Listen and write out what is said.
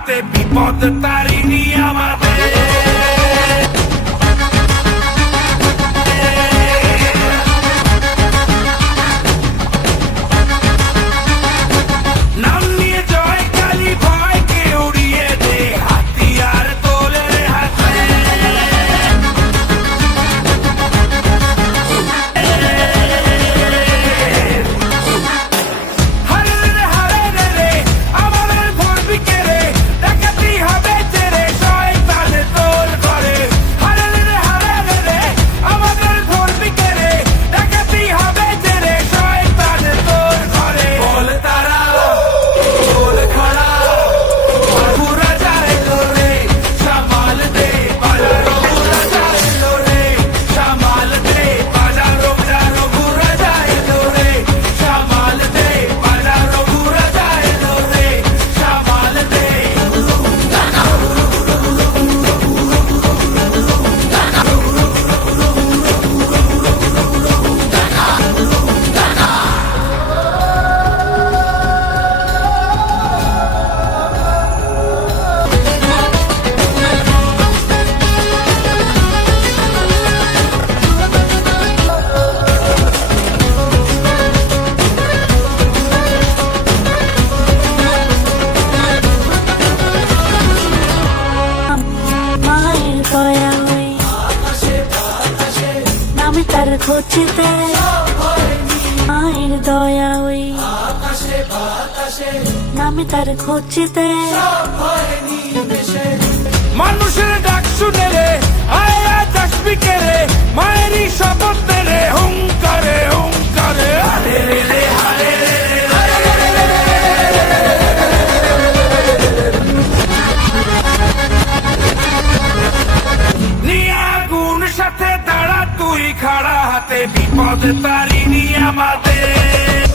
হাতে বিপদ তারিণী আমাদের। নাম নিয়ে জয় কালী ভয়কে উড়িয়ে দে, হাতিয়ার তোলে হাতে। হারে রে হারে রে রে, আমাদের ধরবি কে রে, ডাকাতি হবে তেরে, শয়তান তোর ঘরে। হারে রে হারে রে রে, আমাদের ধরবি কে রে, ডাকাতি হবে তেরে, শয়তান তোর ঘরে। বল তারা বল খড়া পুরা যায় তোরে, সামাল দে বাজারো পুরা যায় তোরে, সামাল দে বাজারো বাজারো পুরা যায় তোরে, সামাল দে বাজারো পুরা যায় তোরে, সামাল দে। মায়ের দয়া ওই আমি তার খোঁজতে, মায়ের দয়া ওই আমি তার খোঁজতে। মানুষের ডাক শুনে রে আয়া যাসবি কে রে, মায়েরই শপথ নে রে, হুঙ্কারে হুঙ্কারে। হারে রে রে হারে রে রে। নিয়ে আগুন সাথে দাঁড়া তুই খাড়া হাতে বিপদ তারিণী আমাদের।